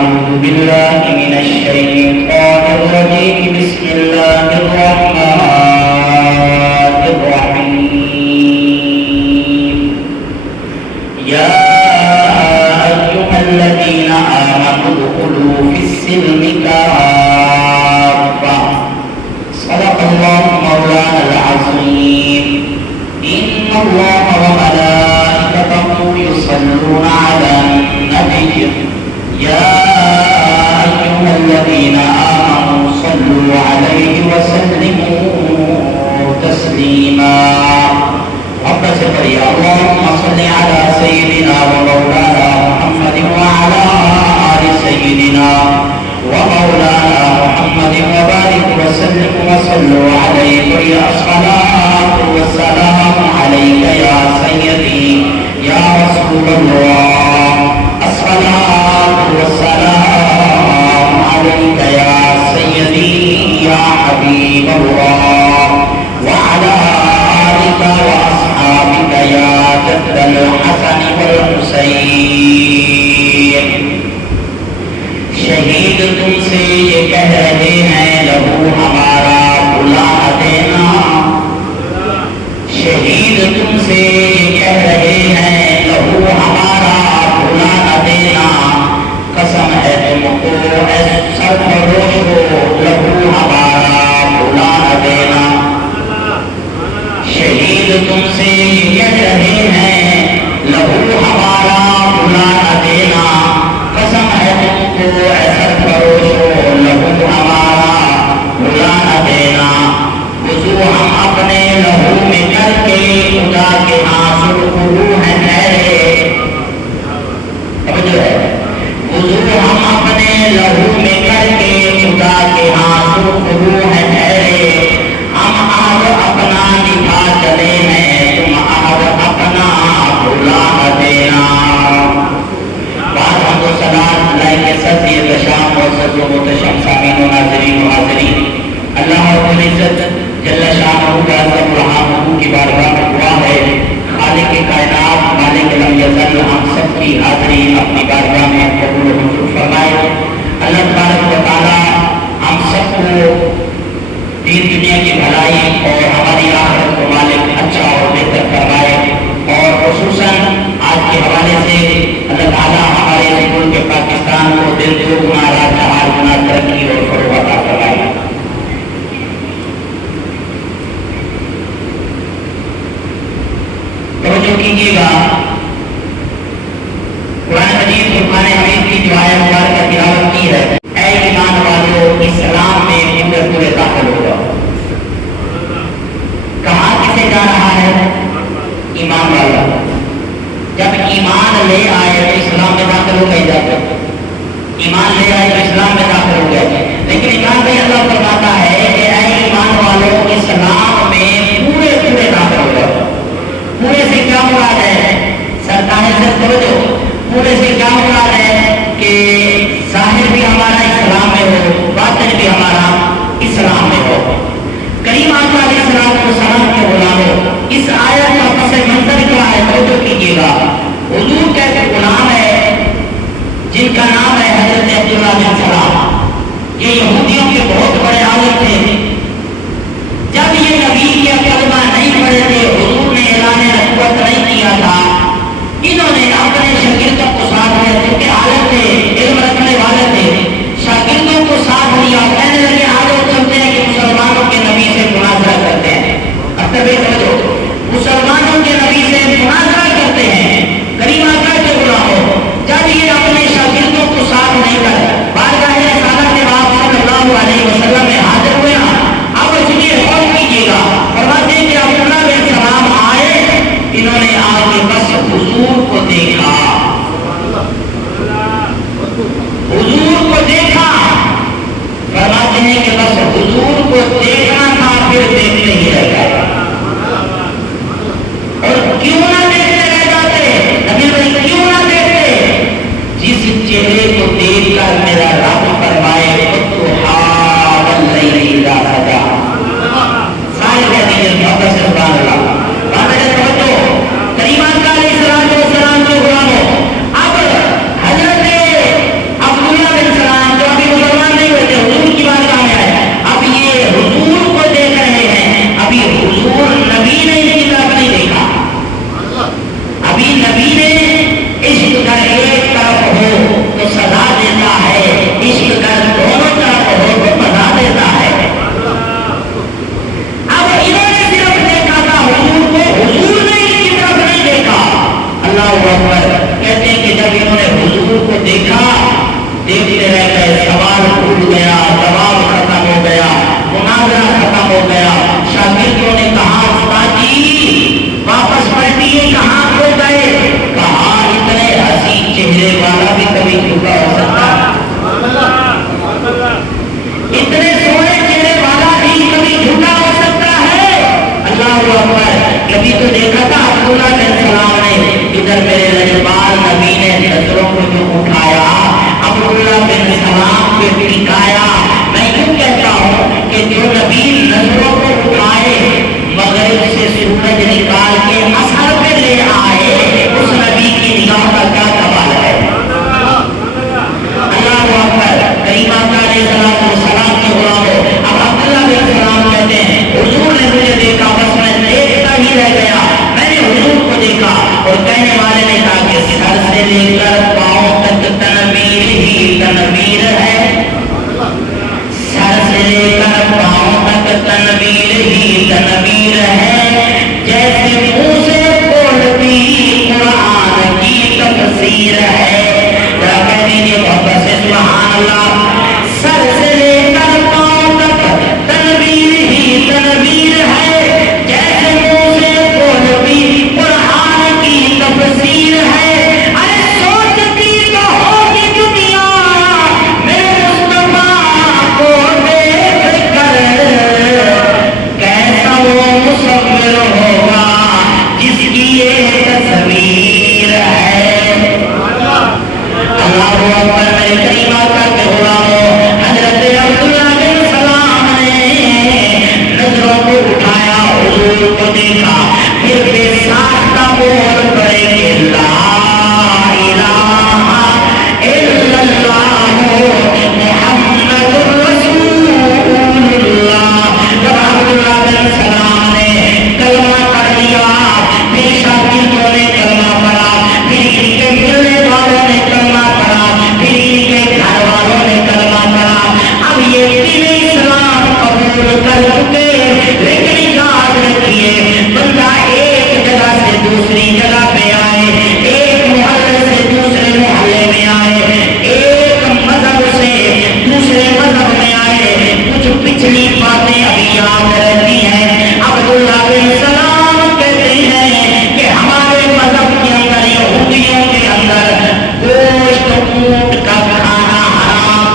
أعوذ بالله من الشيطان الرجيم بسم الله الرحمن الرحيم يا أيها الذين آمنوا ادخلوا في السلم كافة صدق الله مولانا العظيم إن الله وملائكته يصلون على النبي يا أيها الذين آمنوا صلوا عليه وسلموا تسليما رب صل اللهم صل على سيدنا ومولانا محمد وعلى آل سيدنا ومولانا محمد وبارك وسلم وصلوا عليه يا الصلاة والسلام عليك يا سيدي يا رسول الله الصلاة والسلام عليك يا سيدي يا حبيب الله وعلى آلك وأصحابك يا جد الحسن والحسين شہید تم سے یہ کہہ رہے ہیں لہو ہمارا بلا دینا شہید تم سے یہ کہہ رہے ہیں لہو ہمارا بلا نہ دینا قسم ہے تم کو اے سرفروش لہو ہمارا بلا نہ دینا شہید تم سے یہ کہہ رہے ہیں لہو ہمارا بلا نہ دینا قسم ہے تم کو اے سرفروش لہو ہمارا بلا نہ دینا وضو ہم اپنے لہو میں کر کے خدا کے ہاں سرخرو ہیں ٹھہرے جو ہے وضو ہم اپنے لہو میں کر کے خدا کے ہاں سرخرو ہیں ٹھہرے ہم آج اپنا نبھا چلے ہیں تم آج اپنا بھلا نہ دینا بعد ہم کو سلام لائے کے سچی دشام اور سچو متشم سامین و ناظرین و حاضرین اللہ رب العزت جل شانہ کا عظم رحمہ کی بارگاہ میں دعا ہے خالق کائنات مالک لم یزل ہم سب کی حاضری اپنی بارگاہ میں قبول و منظور فرمائے اللہ تبارک و تعالی ہم سب کو دین دنیا کی بھلائی اور ہماری آخرت کو مالک اچھا اور بہتر فرمائے اور خصوصاً آج کے حوالے سے اللہ تعالیٰ ہمارے ملک پاکستان کو دل دو گنا راج چار گنا ترقی اور فروغ عطا فرمائے توجہ کیجیے گا قرآن مجید فرقان حمید کی جو آیت مبارکہ تلاوت کی ہے اے ایمان والو اسلام میں پورے داخل ہو جاؤ کہاں کسے جا رہا ہے ایمان والا جب ایمان لے آئے تو اسلام میں داخل ہو گئی جاتے ایمان لے آئے تو اسلام میں داخل ہو گئے لیکن ایمان بھائی اللہ فرماتا ہے کہ اے ایمان والو اسلام میں پورے داخل ہو جاؤ پورے سے کیا مراد ہے سرکار سے توجہ پورے سے کیا مراد ہے کہ ظاہر بھی ہمارا اسلام میں ہو باطن بھی ہمارا اسلام میں ہو کریم آقا علیہ السلام کے غلاموں اس آیت کا پس منظر کیا ہے توجہ کیجیے گا حضور کیسے غلام ہے جن کا نام ہے حضرت عبداللہ بن سلام یہ یہودیوں کے بہت بڑے عالم تھے جب یہ نبی کا کلمہ نہیں پڑھے تھے حضور نے اعلان نبوت نہیں کیا تھا انہوں نے اپنے شاگردوں کو ساتھ لیا کیونکہ عالم تھے علم رکھنے والے تھے شاگردوں کو ساتھ لیا کہنے لگے آگے چلتے ہیں کہ مسلمانوں کے نبی سے مناظرہ کرتے ہیں مسلمانوں کے نبی سے مناظرہ کرتے ہیں کریم آقا کے غلاموں جب یہ اپنے شاگردوں کو ساتھ نہیں کر بارگاہ رسالت کے بعد صلی اللہ علیہ وسلم میں حاضر ہوئے اب اس لیے غور کیجیے گا فرماتے ہیں کہ عبداللہ بن سلام آئے انہوں نے آ کے بس حضور کو دیکھا فرماتے ہیں کہ بس حضور کو دیکھنا تھا پھر دیکھتے ہی رہ گئے اور کیوں نہ دیکھتے رہ جاتے نبی بھائی کیوں نہ دیکھتے جس چہرے کو دیکھ کر میرا رب فرمائے سارے سبحان اللہ کریمان کا علیہ السلام کے غلاموں اب حضرت عبداللہ دیکھا، دیکھتے رہ گئے، سوال بھول گیا، جواب ختم ہو گیا، مناظرہ ختم ہو گیا۔ شاگردوں نے کہا استاد جی واپس پلٹیے، کہاں کھو گئے؟ کہا اتنے حسین چہرے والا بھی کبھی جھوٹا ہو سکتا ہے، اتنے سونے چہرے والا بھی کبھی جھوٹا ہو سکتا ہے۔ اللہ اکبر۔ کبھی تو دیکھا تھا عبداللہ بن سلام نے، ادھر میرے رجبار نبی نے نظروں کو جو اٹھایا، عبداللہ بن سلام پہ ٹکایا۔ میں کیوں کہتا ہوں کہ جو نبی نظروں کو اٹھائے، مغرب سے سورج نکال کے اثر پہ لے آئے، اس نبی کی نگاہ کا کیا کمال ہے۔ اللہ اکبر۔ کریم آقا علیہ السلام کے غلاموں، اب عبداللہ بن سلام کہتے ہیں حضور نے مجھے دیکھا، بس میں دیکھتا ہی رہ گیا، میں نے حضور کو دیکھا، اور کہنے والے نے کہا کہ سر سے لے کر پاؤں تک تنویر ہی تنویر ہے، سر سے لے کر پاؤں تک تنویر ہی تنویر ہے، جیسے منہ سے بولتی قرآن کی تفسیر ہے۔ ذرا کہہ دیجیے محبت سے سبحان اللہ۔ سر سے لے کر پاؤں تک تنویر ہی تنویر ہے، جیسے منہ سے بولتی قرآن کی تفسیر ہے۔ ارے سوچتی تو ہوگی دنیا میرے مصطفیٰ کو دیکھ کر، کیسا وہ مصور ہوگا جس کی یہ تصویر ہے۔ اللہ اکبر۔ میرے کریم آقا کے غلاموں، حضرت عبداللہ بن سلام نے نظروں کو اٹھایا، حضور کو دیکھا، پھر بے ساختہ بول پڑے کہ لا الہ الا اللہ محمد رسول اللہ۔ جب عبداللہ بن سلام نے کلمہ پڑھ لیا، پھر شاگردوں نے کلمہ پڑھا، پھر ان کے ملنے والوں نے کلمہ پڑھا، پھر ان کے گھر والوں نے کلمہ پڑھا۔ اب یہ دین اسلام قبول کر چکے، لیکن یاد رکھیے بندہ ایک جگہ سے دوسری جگہ پہ آئے، ایک محلے سے دوسرے محلے میں آئے، ایک مذہب سے دوسرے مذہب میں آئے، کچھ پچھلی باتیں ابھی یاد رہتی ہیں۔ عبداللہ بن سلام کہتے ہیں کہ ہمارے مذہب کے اندر، یہودیوں کے اندر گوشت اونٹ کا کھانا حرام،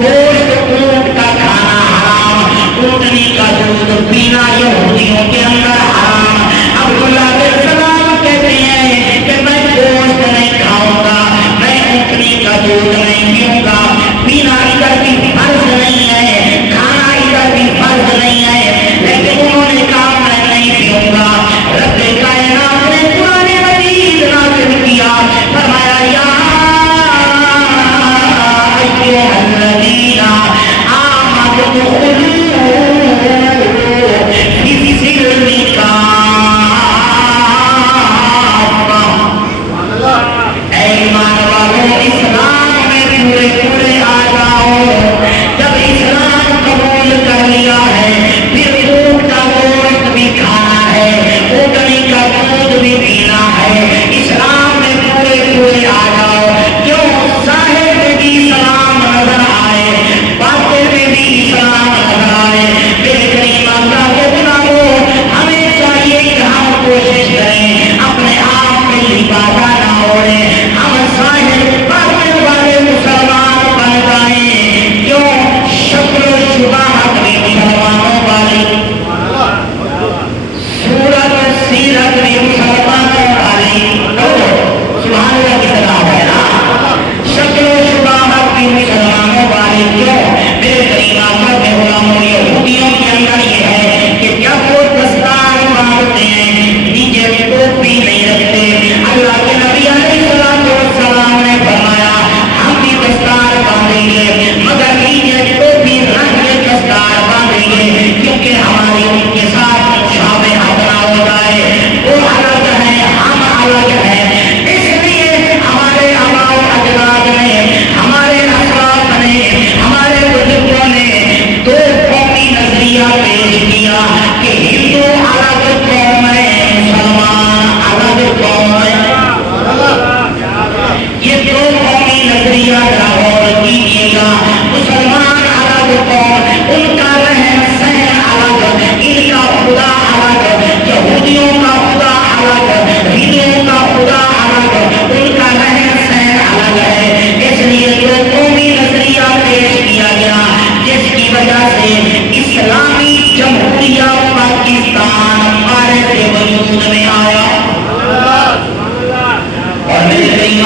گوشت اونٹ کا کھانا حرام، اونٹنی کا دودھ پینا یہودیوں کے اندر حرام۔ عبداللہ بن سلام کہتے ہیں کہ میں گوشت نہیں کھاؤں گا، میں اونٹنی کا دودھ نہیں پیوں گا، پینا ادھر بھی فرض نہیں ہے، کھانا ادھر بھی فرض نہیں ہے، لیکن انہوں نے کہا میں نہیں پیوں گا۔ رب کائنات نے قرآن مجید نازل کیا، فرمایا یا ایھا الذین آمنوا ادخلوا فی السلم کافۃ۔ اے ایمان والو، اسلام میں پورے پورے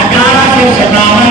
1857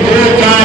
2, 4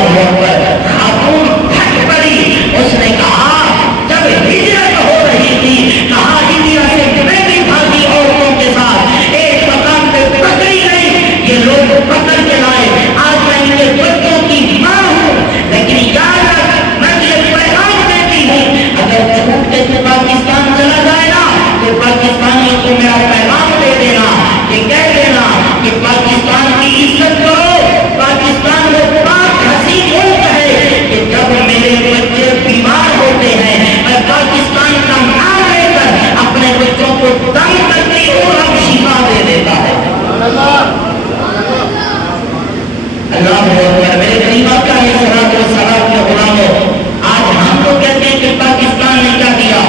اللہ اکبر، خاتون پھٹ پڑی، اس نے کہا جب ہجرت ہو رہی تھی، کہا انڈیا سے میں بھی بھاگی عورتوں کے ساتھ، ایک مقام پہ پکڑی گئی، یہ لوگ پکڑ کے لائے، آج میں ان کے بچوں کی ماں ہوں، لیکن یاد رکھ میں یہ پیغام دیتی ہوں، اگر چھوٹ کے تو پاکستان چلا جائے نا تو پاکستانیوں کو میرا پیغام دے دینا، کہ کہہ دینا کہ پاکستان کی عزت کرو، پاکستان وہ پاک حسین ملک ہے کہ جب میرے بچے بیمار ہوتے ہیں میں پاکستان کا نام لے کر اپنے بچوں کو تنگ کرتی ہوں، رب شفا دے دیتا ہے۔ اللہ اکبر، میرے قریب آقا علیہ الصلوۃ والسلام کے غلاموں، آج ہم تو کہتے ہیں کہ پاکستان نے کیا کیا،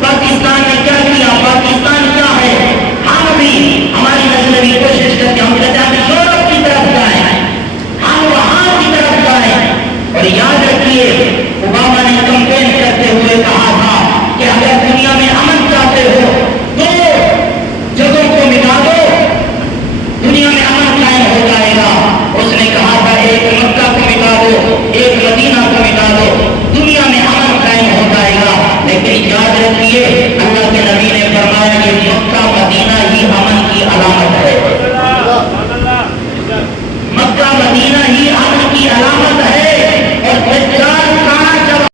پاکستان نے کیا کیا، پاکستان کیا ہے، ہم بھی ہماری نسل بھی کوشش کرتے ہیں، ہم کہتے ہیں ہم یورپ کی طرف جائیں، ہم وہاں کی طرف جائیں، اور یاد رکھیے اوباما نے کمپین کرتے ہوئے کہا تھا کہ اگر دنیا میں امن چاہتے ہو تو جگہوں کو مٹا دو، دنیا میں امن قائم ہو جائے گا۔ اس نے کہا تھا ایک مکہ کو مٹا دو، ایک مدینہ کو مٹا دو، دنیا میں امن قائم ہو جائے گا، لیکن یاد رکھیے اللہ کے نبی